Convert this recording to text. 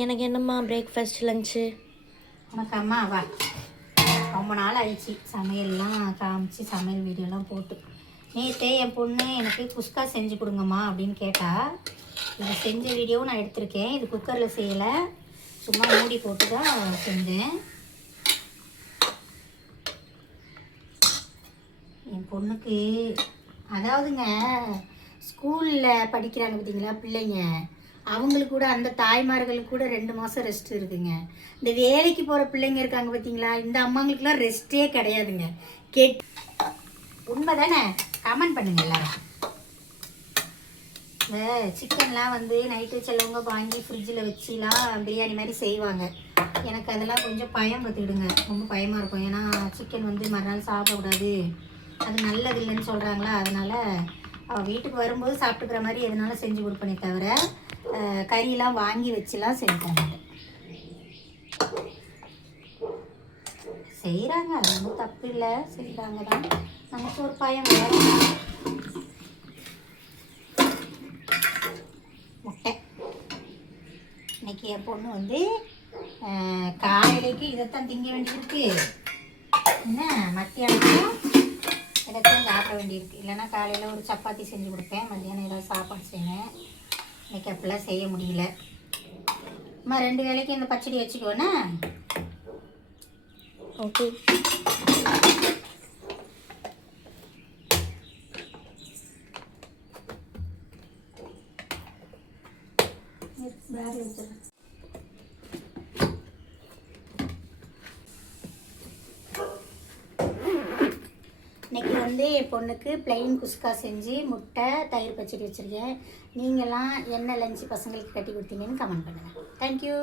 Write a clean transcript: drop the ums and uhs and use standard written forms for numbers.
எனக்கு என்னம்மா breakfast lunch? உனக்கு அம்மா வா, ரொம்ப நாள் ஆயிடுச்சு சமையல்லாம் காமிச்சு சமையல் வீடியோலாம் போட்டு. நேற்றே என் பொண்ணு எனக்கு குஸ்கா செஞ்சு கொடுங்கம்மா அப்படின்னு கேட்டா. இது செஞ்ச வீடியோவும் நான் எடுத்திருக்கேன். இது குக்கரில் செய்யலை, சும்மா மூடி போட்டு தான் செஞ்சேன். என் பொண்ணுக்கு அதாவதுங்க ஸ்கூலில் படிக்கிறாங்க பார்த்தீங்களா பிள்ளைங்க, அவங்களுக்கு கூட அந்த தாய்மார்களுக்கு கூட 2 மாதம் ரெஸ்ட் இருக்குங்க. இந்த வேலைக்கு போகிற பிள்ளைங்க இருக்காங்க பார்த்தீங்களா, இந்த அம்மாங்களுக்குலாம் ரெஸ்ட்டே கிடையாதுங்க. உண்மை தானே? கமெண்ட் பண்ணுங்க எல்லாரும். இந்த சிக்கன்லாம் நைட்டு சிலவங்க வாங்கி ஃப்ரிட்ஜில் வச்சுலாம் பிரியாணி மாதிரி செய்வாங்க. எனக்கு அதெல்லாம் கொஞ்சம் பயம் பார்த்துக்கிடுங்க, ரொம்ப பயமாக இருக்கும். ஏன்னா சிக்கன் மறுநாள் சாப்பிடக்கூடாது, அது நல்லது இல்லைன்னு சொல்கிறாங்களா. அதனால் அவள் வீட்டுக்கு வரும்போது சாப்பிட்டுக்கிற மாதிரி எதனாலும் செஞ்சு கொடுப்பனே தவிர கறியெல்லாம் வாங்கி வச்சுலாம் செஞ்சாங்க. செய்கிறாங்க, அது ஒன்றும் தப்பு இல்லை, செய்கிறாங்க தான். நமக்கு ஒரு பயம் வேறு. முட்டை இன்னைக்கு என் பொண்ணு காலையிலைக்கு இதைத்தான் திங்க வேண்டியிருக்கு. என்ன மத்தியானத்துக்கும் இதைத்தான் சாப்பிட வேண்டியிருக்கு. இல்லைன்னா காலையில் ஒரு சப்பாத்தி செஞ்சு கொடுப்பேன், மத்தியானம் ஏதாவது சாப்பாடு செய்வேன். இன்றைக்கி அப்படிலாம் செய்ய முடியல. அம்மா 2 வேளைக்கு இந்த பச்சடி வச்சுக்குவோண்ணா. ஓகே. பேக் வச்சுருக்கேன். இன்றைக்கி என் பொண்ணுக்கு ப்ளைன் குஸ்கா செஞ்சு முட்டை தயிர் பச்சடி வச்சுருக்கேன். நீங்களாம் என்ன லஞ்சு பசங்களுக்கு கட்டி கொடுத்தீங்கன்னு கமெண்ட் பண்ணுங்கள். தேங்க்யூ.